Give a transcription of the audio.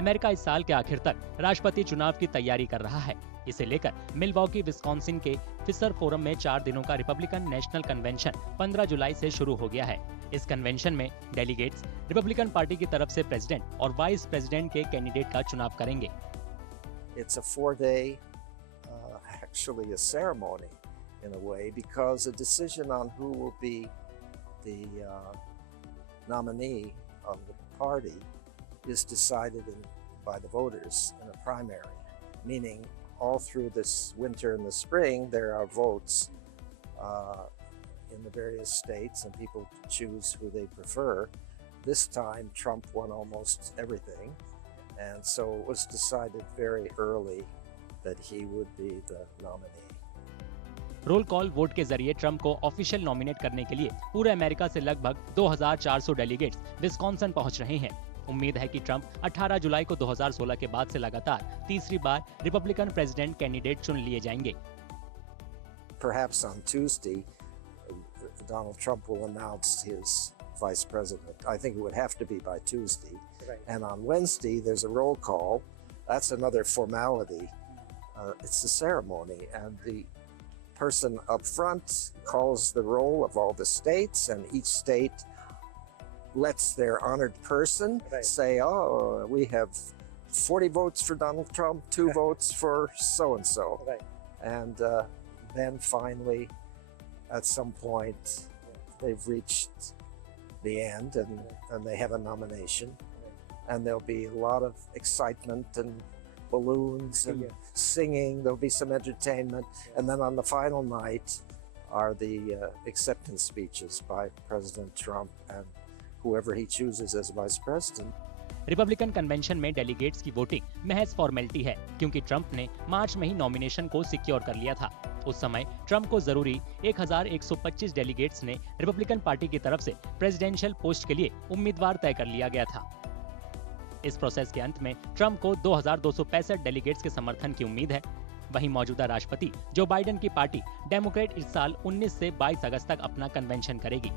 America इस साल के आखिर तक राष्ट्रपति चुनाव की तैयारी कर रहा है। इसे लेकर मिलवॉकी विस्कॉन्सिन के फिशर फोरम में 4 दिनों का रिपब्लिकन नेशनल कन्वेंशन 15 जुलाई से शुरू हो गया है। इस कन्वेंशन में डेलीगेट्स रिपब्लिकन पार्टी की तरफ से प्रेसिडेंट और वाइस प्रेसिडेंट के कैंडिडेट का चुनाव करेंगे। It's a 4-day, actually a ceremony in a way, because a decision on who will be the nominee of the party is decided by the voters in a primary, meaning all through this winter and the spring there are votes in the various states and people choose who they prefer. This time Trump won almost everything, and so it was decided very early that he would be the nominee. Roll call vote के जरिए Trump को official nominate करने के लिए पूरे America से लगभग 2400 delegates Wisconsin पहुंच रहे हैं। उम्मीद है कि ट्रंप 18 जुलाई को 2016 के बाद से लगातार तीसरी बार रिपब्लिकन प्रेसिडेंट कैंडिडेट चुन लिए जाएंगे। Perhaps on Tuesday, Donald Trump will announce his vice president. I think it would have to be by Tuesday. Right. And on Wednesday, there's a roll call. That's another formality. It's a ceremony, and the person up front calls the roll of all the states, and each state lets their honored person say, oh, we have 40 votes for Donald Trump, 2 votes for so-and-so. And then finally, at some point, they've reached the end and they have a nomination. And there'll be a lot of excitement and balloons and singing. There'll be some entertainment. And then on the final night are the acceptance speeches by President Trump and whoever he chooses as vice president. Republican convention में delegates की voting महज formality है, क्योंकि Trump ने मार्च में ही nomination को secure कर लिया था। उस समय ट्रंप को जरूरी 1125 डेलीगेट्स ने रिपब्लिकन पार्टी की तरफ से प्रेसिडेंशियल पोस्ट के लिए उम्मीदवार तय कर लिया गया था। इस प्रोसेस के अंत में ट्रंप को 2265 डेलीगेट्स के समर्थन की उम्मीद है। वहीं मौजूदा राष्ट्रपति जो बाइडेन की पार्टी डेमोक्रेट इस साल 19 से 22 अगस्त तक अपना कन्वेंशन करेगी।